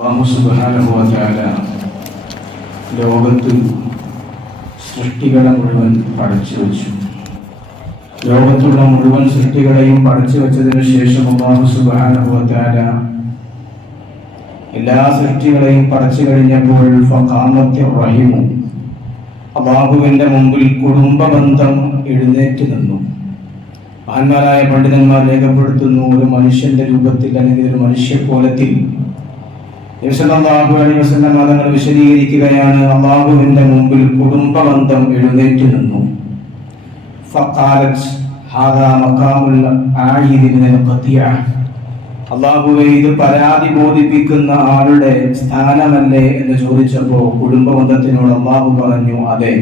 അല്ലാഹു സുബ്ഹാനഹു വ തആല ലോകത്ത് സൃഷ്ടികളെ മുഴുവൻ പടച്ചു വെച്ചു. ലോകത്തുള്ള മുഴുവൻ സൃഷ്ടികളെയും പടച്ചു വെച്ചതിന് ശേഷം അല്ലാഹു സുബ്ഹാനഹു വ തആല എല്ലാ സൃഷ്ടികളെയും പടച്ചു കഴിഞ്ഞപ്പോൾ ഫഖാമത്തി റഹിമു, അല്ലാഹുവിന്റെ മുമ്പിൽ കുടുംബബന്ധം എഴുന്നേറ്റ് നിന്നു. മഹാന്മാരായ പണ്ഡിതന്മാർ രേഖപ്പെടുത്തുന്നു, ഒരു മനുഷ്യന്റെ രൂപത്തിൽ അല്ലെങ്കിൽ ഒരു മനുഷ്യക്കോലത്തിൽ തങ്ങൾ വിശദീകരിക്കുകയാണ്, അല്ലാഹുവിന്റെ മുമ്പിൽ കുടുംബബന്ധം എഴുന്നേറ്റ് നിന്നു. അല്ലാഹുവേ, ഇത് പരാതി ബോധിപ്പിക്കുന്ന ആളുടെ സ്ഥാനമല്ലേ എന്ന് ചോദിച്ചപ്പോ കുടുംബബന്ധത്തിനോട് അല്ലാഹു പറഞ്ഞു, അതെ,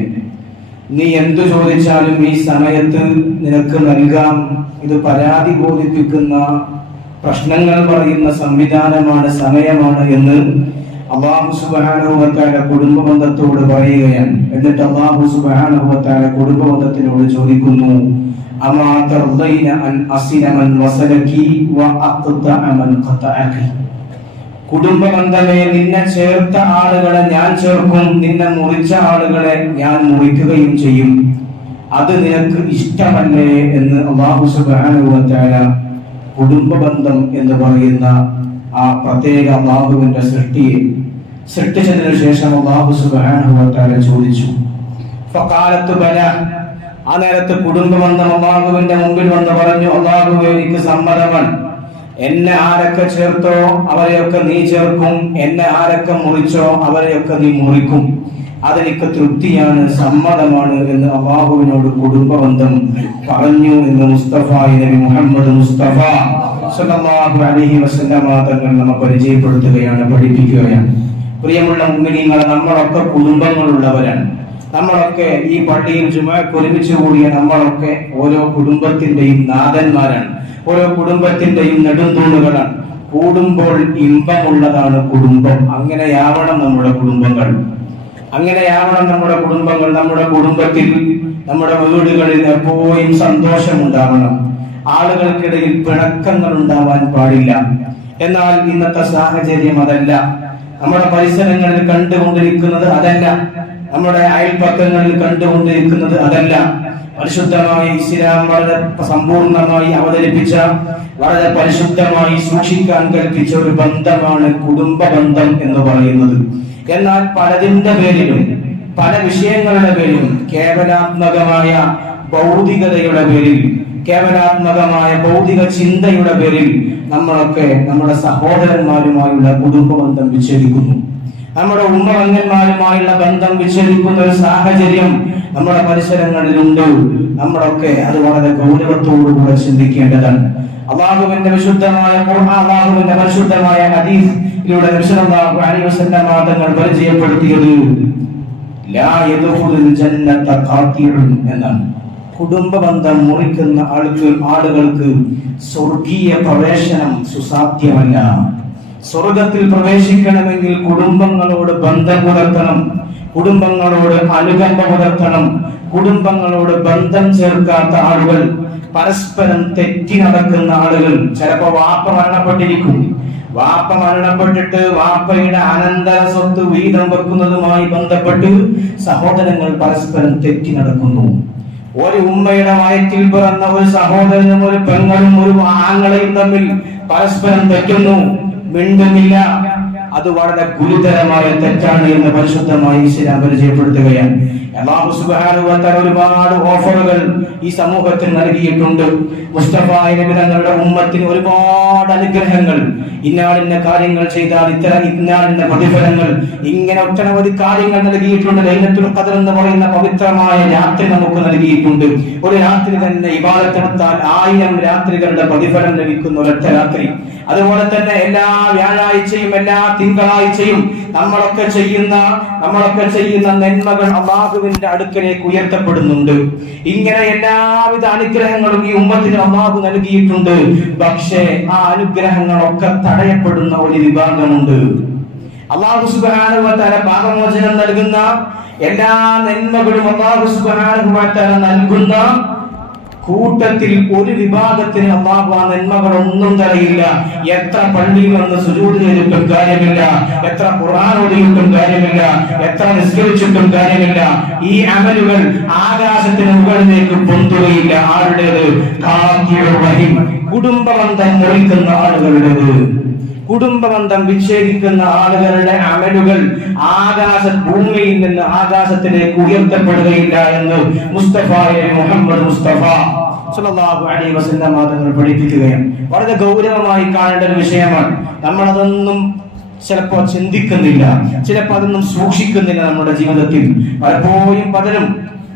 നീ എന്തു ചോദിച്ചാലും ഈ സമയത്ത് നിനക്ക് നൽകാം. ഇത് പരാതി ബോധിപ്പിക്കുന്ന, പ്രശ്നങ്ങൾ പറയുന്ന സംവിധാനമാണ്, സമയമാണ് എന്ന് അല്ലാഹു സുബ്ഹാനഹു വ തആല കുടുംബബന്ധത്തോട് പറയുകയാണ്. എന്നിട്ട് അല്ലാഹു സുബ്ഹാനഹു വ തആല കുടുംബബന്ധത്തിനോട് ചോദിക്കുന്നു, അമാ തർദൈന അൻ അസില മൻ വസലകി വ അഖ്തഅ മൻ ഖതഅകി. കുടുംബബന്ധമേ, നിന്നെ ചേർത്ത ആളുകളെ ഞാൻ ചേർക്കും, നിന്നെ മുറിച്ച ആളുകളെ ഞാൻ മുറിക്കുകയും ചെയ്യും. അത് നിനക്ക് ഇഷ്ടമല്ലേ എന്ന് അല്ലാഹു സുബ്ഹാനഹു വ തആല കുടുംബബന്ധം എന്ന് പറയുന്ന ആ പ്രത്യേക അല്ലാഹുവിന്റെ സൃഷ്ടിയെ സൃഷ്ടിച്ചതിനു ശേഷം അല്ലാഹു സുബ്ഹാനഹു വ തആല ചോദിച്ചു. ഫഖാലത്തു ബല, ആ നേരത്ത് കുടുംബബന്ധം അല്ലാഹുവിന്റെ മുമ്പിൽ വന്ന് പറഞ്ഞു, അല്ലാഹുവേ, എനിക്ക് സമ്മതമാണ്. എന്നെ ആരൊക്കെ ചേർത്തോ അവരെയൊക്കെ നീ ചേർക്കും, എന്നെ ആരൊക്കെ മുറിച്ചോ അവരെയൊക്കെ നീ മുറിക്കും. അതെനിക്ക് തൃപ്തിയാണ്, സമ്മതമാണ് എന്ന് അല്ലാഹുവിനോട് കുടുംബബന്ധം പറഞ്ഞു എന്ന് മുസ്തഫ നബി മുഹമ്മദ് മുസ്തഫ സല്ലല്ലാഹു അലൈഹി വസല്ലം തങ്ങൾ നമ്മെ പരിചയപ്പെടുത്തുകയാണ്, പഠിപ്പിക്കുകയാണ്. പ്രിയമുള്ള മുഅ്മിനീങ്ങളെ, നമ്മളൊക്കെ കുടുംബങ്ങളുള്ളവരാണ്. നമ്മളൊക്കെ ഈ പള്ളിയിൽ ജുമുഅക്ക് ഒരുമിച്ച് കൂടിയ നമ്മളൊക്കെ ഓരോ കുടുംബത്തിന്റെയും നാഥന്മാരാണ്, ഓരോ കുടുംബത്തിന്റെയും നെടുന്തൂണുകളാണ്. കൂടുമ്പോൾ ഇമ്പമുള്ളതാണ് കുടുംബം. അങ്ങനെയാവണം നമ്മുടെ കുടുംബങ്ങൾ, അങ്ങനെയാവണം നമ്മുടെ കുടുംബങ്ങൾ. നമ്മുടെ കുടുംബത്തിൽ, നമ്മുടെ വീടുകളിൽ എപ്പോഴും സന്തോഷമുണ്ടാവണം. ആളുകൾക്കിടയിൽ പിണക്കങ്ങൾ ഉണ്ടാവാൻ പാടില്ല. എന്നാൽ ഇന്നത്തെ സാഹചര്യം അതല്ല. നമ്മുടെ പരിസരങ്ങളിൽ കണ്ടുകൊണ്ടിരിക്കുന്നത് അതല്ല. നമ്മുടെ അയൽപക്കങ്ങളിൽ കണ്ടുകൊണ്ടിരിക്കുന്നത് അതല്ല. പരിശുദ്ധമായി ഇസ്ലാം വളരെ സമ്പൂർണമായി അവതരിപ്പിച്ച, വളരെ പരിശുദ്ധമായി സൂക്ഷിക്കാൻ കൽപ്പിച്ച ഒരു ബന്ധമാണ് കുടുംബബന്ധം എന്ന് പറയുന്നത്. എന്നാൽ പലതിന്റെ പേരിലും, പല വിഷയങ്ങളുടെ പേരിലും, കേവലാത്മകമായ ഭൗതികതയുടെ പേരിൽ, കേവലാത്മകമായ ഭൗതിക ചിന്തയുടെ പേരിൽ നമ്മളൊക്കെ നമ്മുടെ സഹോദരന്മാരുമായുള്ള കുടുംബബന്ധം വിച്ഛേദിക്കുന്നു. നമ്മുടെ ഉമ്മറങ്ങന്മാരുമായുള്ള ബന്ധം വിച്ഛേദിക്കുന്ന ഒരു സാഹചര്യം നമ്മുടെ പരിസരങ്ങളിലുണ്ട്. നമ്മളൊക്കെ അത് വളരെ ഗൗരവത്തോടുകൂടെ ചിന്തിക്കേണ്ടതാണ്. അല്ലാഹുവിന്റെ വിശുദ്ധമായ ഖുർആൻ, അല്ലാഹുവിന്റെ പരിശുദ്ധമായ ഹദീസിലൂടെ നബി സല്ലല്ലാഹു അലൈഹി വസല്ലം തങ്ങൾ പരിചയപ്പെടുത്തിയത് ലാ യദ്ഖുലുൽ ജന്നത ഖാതിഉൻ എന്നാണ്. കുടുംബബന്ധം മുറിക്കുന്ന ആളുകൾക്ക് സ്വർഗീയ പ്രവേശനം സുസാധ്യമല്ല. സ്വർഗത്തിൽ പ്രവേശിക്കണമെങ്കിൽ കുടുംബങ്ങളോട് ബന്ധം പുലർത്തണം, കുടുംബങ്ങളോട് അനുകമ്പ പുലർത്തണം. കുടുംബങ്ങളോട് ബന്ധം ചേർക്കാത്ത ആളുകൾ, പരസ്പരം തെറ്റി നടക്കുന്ന ആളുകൾ, ചിലപ്പോ വാപ്പ മരണപ്പെട്ടിരിക്കും. വാപ്പ മരണപ്പെട്ടിട്ട് വാപ്പയുടെ അനന്തര സ്വത്ത് വീതം വെക്കുന്നതുമായി ബന്ധപ്പെട്ട് സഹോദരങ്ങൾ പരസ്പരം തെറ്റി നടക്കുന്നു. ഒരു ഉമ്മയുടെ വയറ്റിൽ പിറന്ന ഒരു സഹോദരനും ഒരു പെങ്ങളും ഒരു ആങ്ങളെയും തമ്മിൽ പരസ്പരം തെറ്റുന്നു, മിണ്ടുന്നില്ല. അത് വളരെ ഗുരുതരമായ തെറ്റാണ് എന്ന് പരിശുദ്ധമായി ഇസ്ലാം പരിചയപ്പെടുത്തുകയാണ്. അല്ലാഹു സുബ്ഹാനഹു വ തആല ഒരുപാട് ഓഫറുകൾ ഈ സമൂഹത്തിന് നൽകിയിട്ടുണ്ട്. മുസ്തഫ നബി തങ്ങളുടെ ഉമ്മത്തിന് ഒരുപാട് അനുഗ്രഹങ്ങൾ, ഇന്നാളിന്ന കാര്യങ്ങൾ ചെയ്താൽ ഇന്നാളിന്ന പ്രതിഫലങ്ങൾ, ഇങ്ങനെ ഒട്ടനവധി കാര്യങ്ങൾ നൽകിയിട്ടുണ്ട്. ലൈലത്തുൽ ഖദ്ർ എന്ന് പറയുന്ന പവിത്രമായ രാത്രി നമുക്ക് നൽകിയിട്ടുണ്ട്. ഒരു രാത്രി തന്നെ ഇബാദത്തെടുത്താൽ 1000 രാത്രികളുടെ പ്രതിഫലം ലഭിക്കുന്ന ഒരൊറ്റ രാത്രി. അതുപോലെ തന്നെ എല്ലാ വ്യാഴാഴ്ചയും എല്ലാ തിങ്കളാഴ്ചയും നമ്മളൊക്കെ ചെയ്യുന്ന നന്മകൾ അല്ലാഹുവിന്റെ അടുക്കലേക്ക് ഉയർത്തപ്പെടുന്നുണ്ട്. ഇങ്ങനെ എല്ലാവിധ അനുഗ്രഹങ്ങളും ഈ ഉമ്മത്തിന് അല്ലാഹു നൽകിയിട്ടുണ്ട്. പക്ഷേ ആ അനുഗ്രഹങ്ങളൊക്കെ തടയപ്പെടുന്ന ഒരു വിഭാഗമുണ്ട്. അല്ലാഹു സുബ്ഹാനഹു വ തആല പാപമോചനം നൽകുന്ന എല്ലാ നന്മകളും അല്ലാഹു സുബ്ഹാനഹു വ തആല നൽകുന്ന കൂട്ടത്തിൽ ഒരു വിഭാഗത്തിന് അല്ലാഹു ആ നന്മകളൊന്നും തരയില്ല. എത്ര പള്ളിയിൽ വന്ന് സുജൂദ് ചെയ്തിട്ടും കാര്യമില്ല, എത്ര ഖുർആൻ ഓതിയിട്ടും കാര്യമില്ല, എത്ര നിസ്കരിച്ചിട്ടും കാര്യമില്ല. ഈ അമലുകൾ ആകാശത്തിന് മുകളിലേക്ക് പൊന്തുകയില്ല. ആരുടേത്? കുടുംബബന്ധം മുറിക്കുന്ന ആളുകളുടേത്. കുടുംബബന്ധം വിച്ഛേദിക്കുന്ന ആളുകളുടെ അമലുകൾ ഭൂമിയിൽ നിന്ന് ആകാശത്തിലേക്ക് ഉയർത്തപ്പെടുകയില്ല എന്ന് മുഹമ്മദ് മുസ്തഫ സല്ലല്ലാഹു അലൈഹി വസല്ലം തങ്ങൾ പഠിപ്പിക്കുകയാണ്. വളരെ ഗൗരവമായി കാണേണ്ട ഒരു വിഷയമാണ്. നമ്മളതൊന്നും ചിലപ്പോൾ ചിന്തിക്കുന്നില്ല, ചിലപ്പോൾ അതൊന്നും സൂക്ഷിക്കുന്നില്ല നമ്മുടെ ജീവിതത്തിൽ. പലരും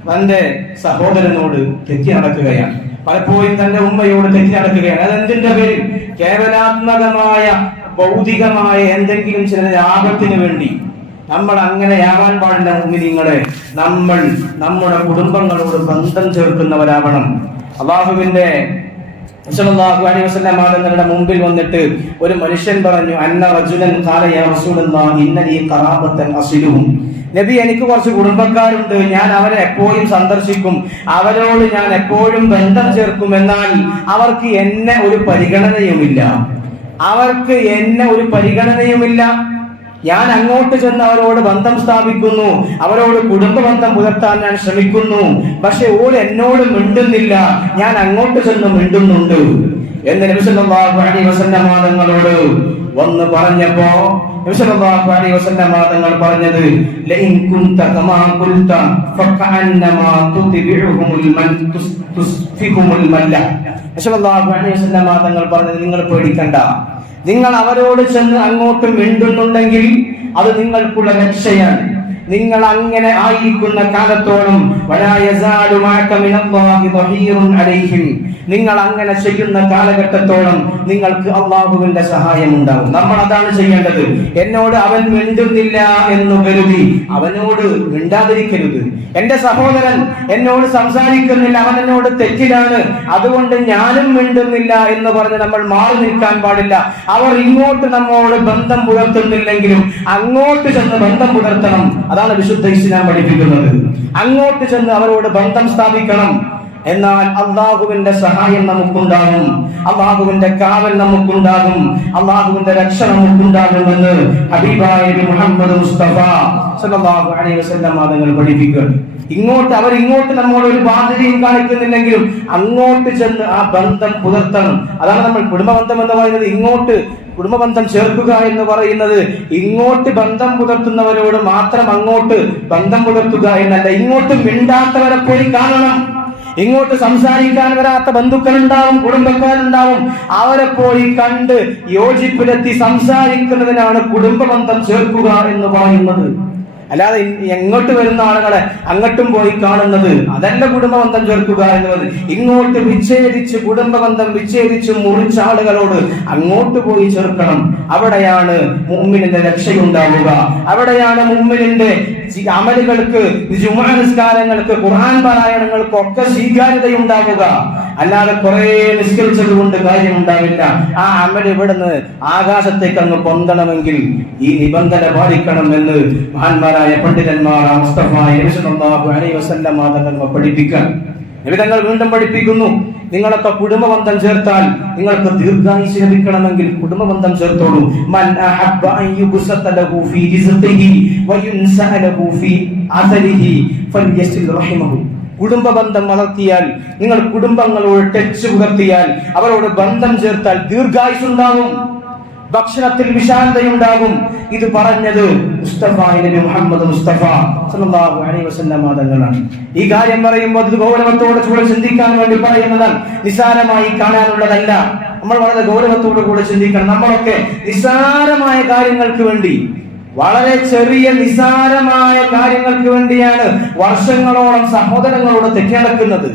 തന്റെ സഹോദരനോട് തെറ്റി നടക്കുകയാണ്, പലപ്പോഴും തന്റെ ഉമ്മയോട് തെറ്റി നടക്കുകയാണ്. അതെന്തിന്റെ പേരിൽ? കേവലാത്മകമായ ഭൗതികമായ എന്തെങ്കിലും ചില ലാഭത്തിന് വേണ്ടി. നമ്മൾ അങ്ങനെയാവാൻ പാടില്ല. മുഅ്മിനീങ്ങളെ, നമ്മൾ നമ്മുടെ കുടുംബങ്ങളോട് ബന്ധം ചേർക്കുന്നവരാവണം. അല്ലാഹുവിന്റെ സല്ലല്ലാഹു അലൈഹി വസല്ലം തങ്ങളുടെ മുമ്പിൽ വന്നിട്ട് ഒരു മനുഷ്യൻ പറഞ്ഞു, അന്ന റജുലൻ ഖാല യാ റസൂലല്ലാഹ് ഇന്നലി ഖറാബത്തൻ അസിലുഹും. നബി, എനിക്ക് കുറച്ച് കുടുംബക്കാരുണ്ട്, ഞാൻ അവരെ എപ്പോഴും സന്ദർശിക്കും, അവരോട് ഞാൻ എപ്പോഴും ബന്ധം ചേർക്കും. എന്നാൽ അവർക്ക് എന്നെ ഒരു പരിഗണനയുമില്ല. ഞാൻ അങ്ങോട്ട് ചെന്ന് അവരോട് ബന്ധം സ്ഥാപിക്കുന്നു, അവരോട് കുടുംബ ബന്ധം പുലർത്താൻ ഞാൻ ശ്രമിക്കുന്നു, പക്ഷെ ഓൾ എന്നോട് മിണ്ടുന്നില്ല. ഞാൻ അങ്ങോട്ട് ചെന്ന് മിണ്ടുന്നുണ്ട് എന്ന് നബി സല്ലല്ലാഹു അലൈഹി വസല്ലം തങ്ങളോട് വന്ന് പറഞ്ഞപ്പോ നബി സല്ലല്ലാഹു അലൈഹി വസല്ലം തങ്ങൾ പറഞ്ഞത്, ലഇൻ കുൻത കമാ ഖുൽത ഫകഅന്നമാ തുതിബിഉഹുൽ മൻ തുസ്ഫികുൽ മല്ല. നബി സല്ലല്ലാഹു അലൈഹി വസല്ലം തങ്ങൾ പറഞ്ഞത്, നിങ്ങൾ പേടിക്കണ്ട, നിങ്ങൾ അവരോട് ചെന്ന് അങ്ങോട്ട് മിണ്ടുന്നുണ്ടെങ്കിൽ അത് നിങ്ങൾക്കുള്ള രക്ഷയാണ്. നിങ്ങൾ അങ്ങനെ ആയിരിക്കുന്ന കാലത്തോളം നിങ്ങൾ അങ്ങനെ ചെയ്യുന്ന കാലഘട്ടത്തോളം നിങ്ങൾക്ക് അല്ലാഹുവിന്റെ സഹായം ഉണ്ടാകും. നമ്മൾ അതാണ് ചെയ്യേണ്ടത്. എന്നോട് അവൻ മിണ്ടുന്നില്ല എന്ന് കരുതി അവനോട് മിണ്ടാതിരിക്കരുത്. എന്റെ സഹോദരൻ എന്നോട് സംസാരിക്കുന്നില്ല, അവൻ എന്നോട് തെറ്റിലാണ്, അതുകൊണ്ട് ഞാനും മിണ്ടുന്നില്ല എന്ന് പറഞ്ഞ് നമ്മൾ മാറി നിൽക്കാൻ പാടില്ല. അവർ ഇങ്ങോട്ട് നമ്മോട് ബന്ധം പുലർത്തുന്നില്ലെങ്കിലും അങ്ങോട്ട് ചെന്ന് ബന്ധം പുലർത്തണം. അതാണ് വിശുദ്ധ ഇസ്ലാം പഠിപ്പിക്കുന്നത്. അങ്ങോട്ട് ചെന്ന് അവരോട് ബന്ധം സ്ഥാപിക്കണം. എന്നാൽ അല്ലാഹുവിന്റെ സഹായം നമുക്കുണ്ടാകും, അല്ലാഹുവിന്റെ കാവൽ നമുക്കുണ്ടാകും, അല്ലാഹുവിന്റെ രക്ഷ നമുക്കുണ്ടാകുമെന്ന് ഹബീബായ മുഹമ്മദ് മുസ്തഫ സല്ലല്ലാഹു അലൈഹി വസല്ലം തങ്ങൾ പഠിപ്പിക്കുന്നു. അവരിങ്ങോട്ട് നമ്മോട് ഒരു ബാധ്യതയും കാണിക്കുന്നില്ലെങ്കിലും അങ്ങോട്ട് ചെന്ന് ആ ബന്ധം പുലർത്തണം. അതാണ് നമ്മൾ കുടുംബബന്ധം എന്ന് പറയുന്നത്. ഇങ്ങോട്ട് കുടുംബബന്ധം ചേർക്കുക എന്ന് പറയുന്നത് ഇങ്ങോട്ട് ബന്ധം പുലർത്തുന്നവരോട് മാത്രം അങ്ങോട്ട് ബന്ധം പുലർത്തുക എന്നല്ല. ഇങ്ങോട്ട് മിണ്ടാത്തവരെ പോയി കാണണം. ഇങ്ങോട്ട് സംസാരിക്കാൻ വരാത്ത ബന്ധുക്കളുണ്ടാവും, കുടുംബക്കാരുണ്ടാവും, അവരെ പോയി കണ്ട് യോജിപ്പിലെത്തി സംസാരിക്കുന്നതിനാണ് കുടുംബബന്ധം ചേർക്കുക എന്ന് പറയുന്നത്. അല്ലാതെ എങ്ങോട്ട് വരുന്ന ആളുകളെ അങ്ങോട്ടും പോയി കാണുന്നത് അതല്ല കുടുംബബന്ധം ചേർക്കുക എന്നുള്ളത്. ഇങ്ങോട്ട് വിച്ഛേദിച്ച് കുടുംബബന്ധം വിച്ഛേദിച്ച് മുറിച്ച ആളുകളോട് അങ്ങോട്ട് പോയി ചേർക്കണം. അവിടെയാണ് മുഅ്മിനിന്റെ രക്ഷയുണ്ടാവുക. അവിടെയാണ് മുഅ്മിനിന്റെ അമലുകൾക്ക്, ജുമുഅ നിസ്കാരങ്ങൾക്ക്, ഖുർആൻ പാരായണങ്ങൾക്ക് ഒക്കെ സ്വീകാര്യതയുണ്ടാവുക. അല്ലാതെ കുറെ നിസ്കരിച്ചത് കൊണ്ട് കാര്യമുണ്ടാവില്ല. ആ അമൽ ഇവിടുന്ന് ആകാശത്തേക്ക് അങ്ങ് പൊന്തണമെങ്കിൽ ഈ നിബന്ധന പാലിക്കണം എന്ന് മഹാന്മാരായ പണ്ഡിതന്മാർ മുസ്തഫ സല്ലല്ലാഹു അലൈഹി വസല്ലം തങ്ങൾ പഠിപ്പിക്കാൻ നബി തങ്ങൾ വീണ്ടും പഠിപ്പിക്കുന്നു, നിങ്ങളൊക്കെ കുടുംബബന്ധം ചേർത്താൽ നിങ്ങൾക്ക് ദീർഘായുസ്സ് ലഭിക്കണമെങ്കിൽ കുടുംബബന്ധം ചേർത്തോളൂ. മൻ അഹബ്ബ അൻ യുബ്സത ലഹു ഫീ റിസ്ഖിഹി വയുൻസഅ ലഹു ഫീ അസരിഹി ഫൽയസിൽ റഹിമഹു. കുടുംബബന്ധം വളർത്തിയാൽ, നിങ്ങൾ കുടുംബങ്ങളോട് ടച്ച് പുലർത്തിയാൽ, അവരോട് ബന്ധം ചേർത്താൽ ദീർഘായുസ്സ് ഉണ്ടാകും, ഭക്ഷണത്തിൽ വിശാലതയുണ്ടാകും. ഇത് പറഞ്ഞത് മുഹമ്മദ് മുസ്തഫ സല്ലല്ലാഹു അലൈഹി വസല്ലം തങ്ങളാണ്. ഈ കാര്യം പറയുമ്പോൾ അത് ഗൗരവത്തോടെ കൂടെ ചിന്തിക്കാൻ വേണ്ടി പറയുന്നതാണ്, നിസ്സാരമായി കാണാനുള്ളതല്ല. നമ്മൾ വളരെ ഗൗരവത്തോടു കൂടെ ചിന്തിക്കണം. നമ്മളൊക്കെ നിസ്സാരമായ കാര്യങ്ങൾക്ക് വേണ്ടി, വളരെ ചെറിയ നിസ്സാരമായ കാര്യങ്ങൾക്ക് വേണ്ടിയാണ് വർഷങ്ങളോളം സഹോദരങ്ങളോട് തെറ്റിനടക്കുന്നത്,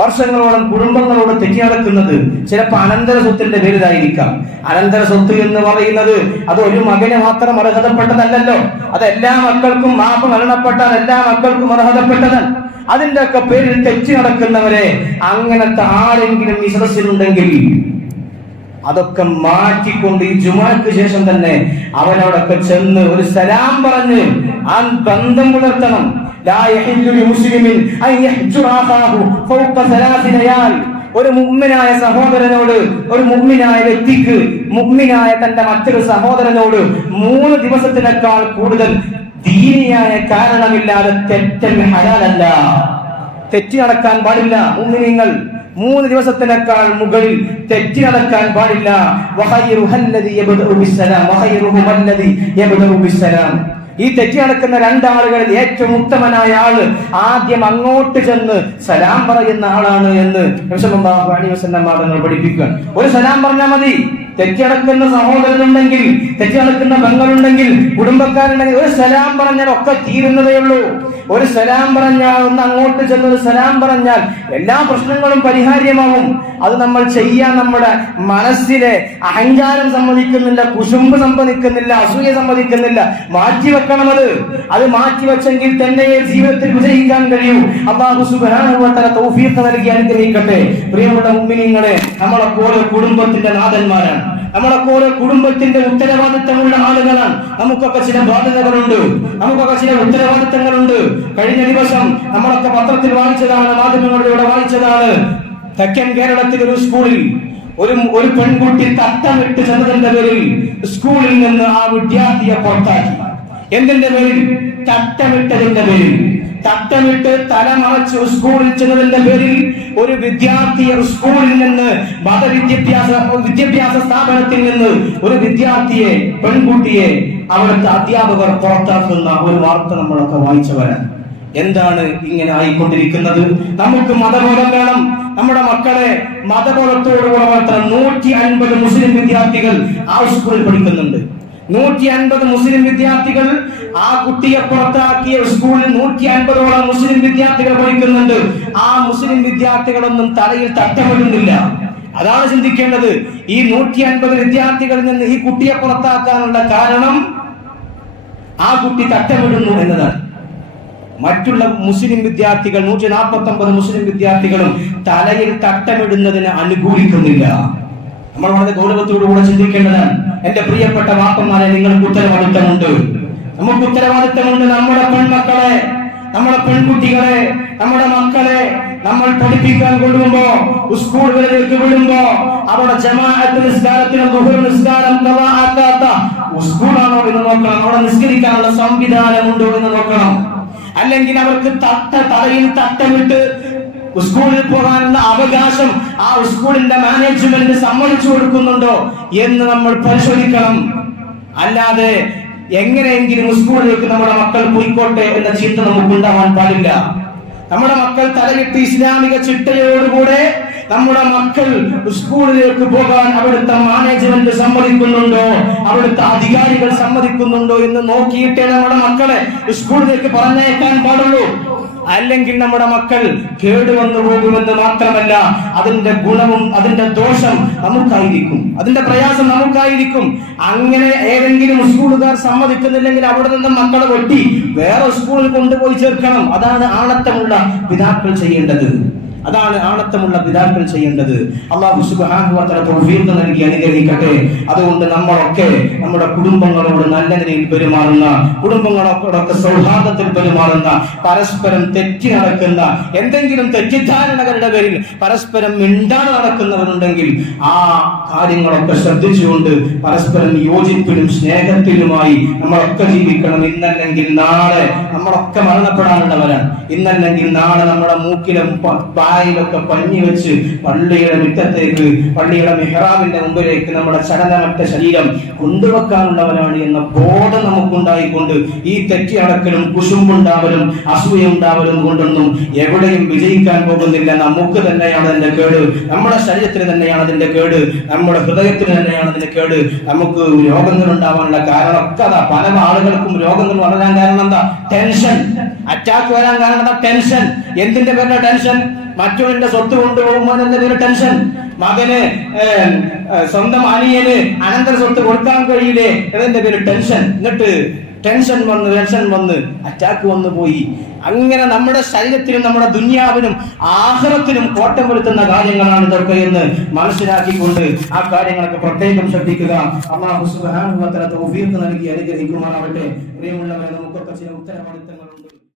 വർഷങ്ങളോളം കുടുംബങ്ങളോട് തെറ്റിനടക്കുന്നത്. ചിലപ്പോൾ അനന്തര സ്വത്തിന്റെ പേരിലായിരിക്കാം. അനന്തര സ്വത്ത് എന്ന് പറയുന്നത് അത് ഒരു മകന് മാത്രം അർഹതപ്പെട്ടതല്ലല്ലോ. അത് എല്ലാ മക്കൾക്കും, മാപ്പ് മരണപ്പെട്ടാൽ എല്ലാ മക്കൾക്കും അർഹതപ്പെട്ടതാണ്. അതിന്റെ ഒക്കെ പേരിൽ തെറ്റി നടക്കുന്നവരെ അങ്ങനത്തെ ആരെങ്കിലും ഈ സദസ്സിലുണ്ടെങ്കിൽ അതൊക്കെ മാറ്റിക്കൊണ്ട് ഈ ജുമാക്ക് ശേഷം തന്നെ അവനോടൊക്കെ ചെന്ന് ഒരു സലാം പറഞ്ഞ് ആ ബന്ധം പുലർത്തണം. ലാ യഹില്ലു ലിമുസ്ലിമിൻ അൻ യഹ്ജുറ അഖാഹു ഫൗക സലാസി ലയാൽ. ഒരു മുഅ്മിനായ സഹോദരനോട്, ഒരു മുഅ്മിനായ വ്യക്തിക്ക്, മുഅ്മിനായ തന്റെ മറ്റൊരു സഹോദരനോട് 3 ദിവസത്തിനേക്കാൾ കൂടുതൽ ദീനിയായ കാരണമില്ലാതെ തെറ്റൽ ഹലാലല്ല. തെറ്റി നടക്കാൻ പാടില്ല. മുഅ്മിനീങ്ങൾ 3 ദിവസത്തിനേക്കാൾ മുകളിൽ തെറ്റി നടക്കാൻ പാടില്ല. വഖൈറുഹല്ലദി യബ്ദഉ ബിസ്സലാം വഖൈറുഹുമല്ലദി യബ്ദഉ ബിസ്സലാം. ഈ തെറ്റി നടക്കുന്ന 2 ആളുകളിൽ ഏറ്റവും ഉത്തമനായ ആള് ആദ്യം അങ്ങോട്ട് ചെന്ന് സലാം പറയുന്ന ആളാണ് എന്ന് നബി സല്ലല്ലാഹു അലൈഹി വസല്ലം തങ്ങൾ പഠിപ്പിക്കുക. ഒരു സലാം പറഞ്ഞാൽ മതി. തെറ്റി നടക്കുന്ന സഹോദരനുണ്ടെങ്കിൽ, തെറ്റി നടക്കുന്ന ബന്ധങ്ങളുണ്ടെങ്കിൽ, കുടുംബക്കാരുണ്ടെങ്കിൽ ഒരു സലാം പറഞ്ഞാൽ ഒക്കെ തീരുന്നതേ ഉള്ളൂ. ഒരു സലാം പറഞ്ഞാൽ, ഒന്ന് അങ്ങോട്ട് ചെന്ന് ഒരു സലാം പറഞ്ഞാൽ എല്ലാ പ്രശ്നങ്ങളും പരിഹാര്യമാവും. അത് നമ്മൾ ചെയ്യാൻ നമ്മുടെ മനസ്സിലെ അഹങ്കാരം സമ്മതിക്കുന്നില്ല, കുശുമ്പ് സമ്മതിക്കുന്നില്ല, അസൂയ സമ്മതിക്കുന്നില്ല. മാറ്റിവെക്കണം. അത് മാറ്റിവെച്ചെങ്കിൽ തന്നെ ജീവിതത്തിൽ വിജയിക്കാൻ കഴിയൂ. അല്ലാഹു സുബ്ഹാനഹു വ തആല തൗഫീഖ് നൽകി അനുഗ്രഹിക്കട്ടെ. പ്രിയമുള്ള മുഅ്മിനീങ്ങളെ, നമ്മളൊക്കെ ഓരോ കുടുംബത്തിന്റെ നാഥന്മാരാണ്. നമ്മളൊക്കെ ഓരോ കുടുംബത്തിന്റെ ഉത്തരവാദിത്തമുള്ള ആളുകളാണ്. നമുക്കൊക്കെ ചില ബാധ്യതകളുണ്ട്, നമുക്കൊക്കെ ചില ഉത്തരവാദിത്തങ്ങളുണ്ട്. കഴിഞ്ഞ ദിവസം നമ്മളൊക്കെ പത്രത്തിൽ വായിച്ചതാണ്, മാധ്യമങ്ങളിലൂടെ വായിച്ചതാണ്. തെക്കൻ കേരളത്തിൽ ഒരു സ്കൂളിൽ ഒരു പെൺകുട്ടി തട്ടമിട്ട് ചെന്നതിന്റെ പേരിൽ സ്കൂളിൽ നിന്ന് ആ വിദ്യാർത്ഥിയെ പുറത്താക്കി. എന്തിന്റെ പേരിൽ? തട്ടമിട്ടതിന്റെ പേരിൽ. തട്ടമിട്ട് തലമറച്ച് സ്കൂളിൽ ചെന്നതിന്റെ പേരിൽ ഒരു വിദ്യാർത്ഥിയെ സ്കൂളിൽ നിന്ന്, വിദ്യാഭ്യാസ സ്ഥാപനത്തിൽ നിന്ന് ഒരു വിദ്യാർത്ഥിയെ, പെൺകുട്ടിയെ അവിടുത്തെ അധ്യാപകർ പുറത്താക്കുന്ന ഒരു വാർത്ത നമ്മളൊക്കെ വായിച്ചവരാണ്. എന്താണ് ഇങ്ങനെ ആയിക്കൊണ്ടിരിക്കുന്നത്? നമുക്ക് മതബോധം വേണം. നമ്മുടെ മക്കളെ മതബോധത്തോടുകൂടെ വളർത്താൻ 150 മുസ്ലിം വിദ്യാർത്ഥികൾ ആ സ്കൂളിൽ പഠിക്കുന്നുണ്ട്. 150 മുസ്ലിം വിദ്യാർത്ഥികൾ ആ കുട്ടിയെ പുറത്താക്കിയ സ്കൂളിൽ 150ഓളം മുസ്ലിം വിദ്യാർത്ഥികൾ പഠിക്കുന്നുണ്ട്. ആ മുസ്ലിം വിദ്യാർത്ഥികളൊന്നും തലയിൽ തട്ടമിടുന്നില്ല. അതാണ് ചിന്തിക്കേണ്ടത്. ഈ 150 വിദ്യാർത്ഥികളിൽ നിന്ന് ഈ കുട്ടിയെ പുറത്താക്കാനുള്ള കാരണം ആ കുട്ടി തട്ടമിടുന്നു എന്നതാണ്. മറ്റുള്ള മുസ്ലിം വിദ്യാർത്ഥികൾ 149 മുസ്ലിം വിദ്യാർത്ഥികളും തലയിൽ തട്ടമിടുന്നതിന് അനുകൂലിക്കുന്നില്ല. നമ്മൾ വളരെ ഗൗരവത്തോടുകൂടെ ചിന്തിക്കേണ്ടതാണ്. എന്റെ പ്രിയപ്പെട്ട വാപ്പന്മാരെ, നിങ്ങൾക്ക് ഉത്തരവാദിത്തമുണ്ട്. നമുക്ക് ഉത്തരവാദിത്തമുണ്ട്. നമ്മുടെ പെൺമക്കളെ, നമ്മുടെ പെൺകുട്ടികളെ, നമ്മുടെ മക്കളെ നമ്മൾ പഠിപ്പിക്കാൻ കൊണ്ടുവരുമ്പോ, സ്കൂളുകളിലേക്ക് വിടുമ്പോ അവിടെ ജമാഅത്ത് നിസ്കാരത്തിന് ദുഹർ നിസ്കാരം ഖളാഅത്താത്ത സ്കൂളാണോ എന്ന് നോക്കണം. അവിടെ നിസ്കരിക്കാനുള്ള സംവിധാനമുണ്ടോ എന്ന് നോക്കണം. അല്ലെങ്കിൽ അവർക്ക് തലയിൽ തട്ടമിട്ട് സ്കൂളിൽ പോകാനുള്ള അവകാശം ആ സ്കൂളിന്റെ മാനേജ്മെന്റ് സമ്മതിച്ചു കൊടുക്കുന്നുണ്ടോ എന്ന് നമ്മൾ പരിശോധിക്കണം. അല്ലാതെ എങ്ങനെയെങ്കിലും സ്കൂളിലേക്ക് നമ്മുടെ മക്കൾ പോയിക്കോട്ടെ എന്ന ചിന്ത നമുക്ക് ഉണ്ടാവാൻ പാടില്ല. നമ്മുടെ മക്കൾ തലയിട്ട് ഇസ്ലാമിക ചിട്ടയോടുകൂടെ നമ്മുടെ മക്കൾ സ്കൂളിലേക്ക് പോകാൻ അവിടുത്തെ മാനേജ്മെന്റ് സമ്മതിക്കുന്നുണ്ടോ, അവിടുത്തെ അധികാരികൾ സമ്മതിക്കുന്നുണ്ടോ എന്ന് നോക്കിയിട്ടേ നമ്മുടെ മക്കളെ സ്കൂളിലേക്ക് പറഞ്ഞയക്കാൻ പാടുള്ളൂ. അല്ലെങ്കിൽ നമ്മുടെ മക്കൾ കേടുവന്നു പോകുമെന്ന് മാത്രമല്ല, അതിന്റെ ഗുണവും അതിന്റെ ദോഷം നമുക്കായിരിക്കും, അതിന്റെ പ്രയാസം നമുക്കായിരിക്കും. അങ്ങനെ ഏതെങ്കിലും സ്കൂളുകാർ സമ്മതിക്കുന്നില്ലെങ്കിൽ അവിടെ നിന്ന് മക്കളെ വെട്ടി വേറെ സ്കൂളിൽ കൊണ്ടുപോയി ചേർക്കണം. അതാണ് ആണത്തമുള്ള പിതാക്കൾ ചെയ്യേണ്ടത്. അതാണ് ആണത്തമുള്ള പിതാക്കൾ ചെയ്യേണ്ടത്. അല്ലാഹു സുബ്ഹാനഹു വ തആല തൗഫീഖ് നൽകി അനുഗ്രഹിക്കട്ടെ. അതുകൊണ്ട് നമ്മളൊക്കെ നമ്മുടെ കുടുംബങ്ങളോട് നല്ല നിലയിൽ പെരുമാറുന്ന, കുടുംബങ്ങളോടൊക്കെ സൗഹാർദ്ദത്തിൽ പെരുമാറുന്ന, പരസ്പരം തെറ്റി നടക്കുന്ന, എന്തെങ്കിലും തെറ്റിദ്ധാരണകളുടെ പേരിൽ പരസ്പരം മിണ്ടാതെ നടക്കുന്നവരുണ്ടെങ്കിൽ ആ കാര്യങ്ങളൊക്കെ ശ്രദ്ധിച്ചുകൊണ്ട് പരസ്പരം യോജിപ്പിലും സ്നേഹത്തിലുമായി നമ്മളൊക്കെ ജീവിക്കണം. ഇന്നല്ലെങ്കിൽ നാളെ നമ്മളൊക്കെ മരണപ്പെടാനുള്ളവരാണ്. ഇന്നല്ലെങ്കിൽ നാളെ നമ്മുടെ മൂക്കിലും ൊക്കെ പഞ്ഞി വെച്ച് പള്ളിയുടെ മുറ്റത്തേക്ക്, പള്ളിയുടെ മിഹ്റാബിന്റെ മുമ്പിലേക്ക് നമ്മുടെ ചലനമറ്റ ശരീരം കൊണ്ടുവെക്കാനുള്ളവരാണ് എന്ന ബോധം നമുക്കുണ്ടായിക്കൊണ്ട് ഈ തെറ്റി അടക്കലും കുശുമ്പുണ്ടാവലും അസൂയുണ്ടാവലും കൊണ്ടൊന്നും എവിടെയും വിജയിക്കാൻ പോകുന്നില്ല. നമുക്ക് തന്നെയാണ് അതിന്റെ കേട്, നമ്മുടെ ശരീരത്തിന് തന്നെയാണ് അതിന്റെ കേട്, നമ്മുടെ ഹൃദയത്തിന് തന്നെയാണ് അതിന്റെ കേട്. നമുക്ക് രോഗങ്ങൾ ഉണ്ടാവാനുള്ള കാരണം ഒക്കെ അതാ. പല ആളുകൾക്കും രോഗങ്ങൾ വളരാൻ കാരണം എന്താ? ടെൻഷൻ. അറ്റാക്ക് വരാൻ കാരണം എന്താ? ടെൻഷൻ. എന്തിന്റെ പേരിലെ ടെൻഷൻ? മറ്റൊരുന്റെ സ്വത്ത് കൊണ്ടുപോകുമ്പോൾ എന്റെ പേര് ടെൻഷൻ. മകന് സ്വന്തം അനിയന് അനന്തര സ്വത്ത് കൊടുക്കാൻ കഴിയില്ലേ എന്നതിന്റെ പേര് ടെൻഷൻ. എന്നിട്ട് ടെൻഷൻ വന്ന് അറ്റാക്ക് വന്നു പോയി. അങ്ങനെ നമ്മുടെ ശരീരത്തിനും നമ്മുടെ ദുനിയാവിനും ആഖിറത്തിനും കോട്ടം വരുത്തുന്ന കാര്യങ്ങളാണ് ഇതൊക്കെ എന്ന് മനസ്സിലാക്കിക്കൊണ്ട് ആ കാര്യങ്ങളൊക്കെ പ്രത്യേകം ശ്രദ്ധിക്കുക. അല്ലാഹു സുബ്ഹാനഹു വ തആല തൗഫീഖ് നൽകി അനുഗ്രഹിക്കുമാറാവട്ടെ. പ്രിയമുള്ളവരെ, നമുക്കൊക്കെ ചില ഉത്തരവാദിത്തങ്ങൾ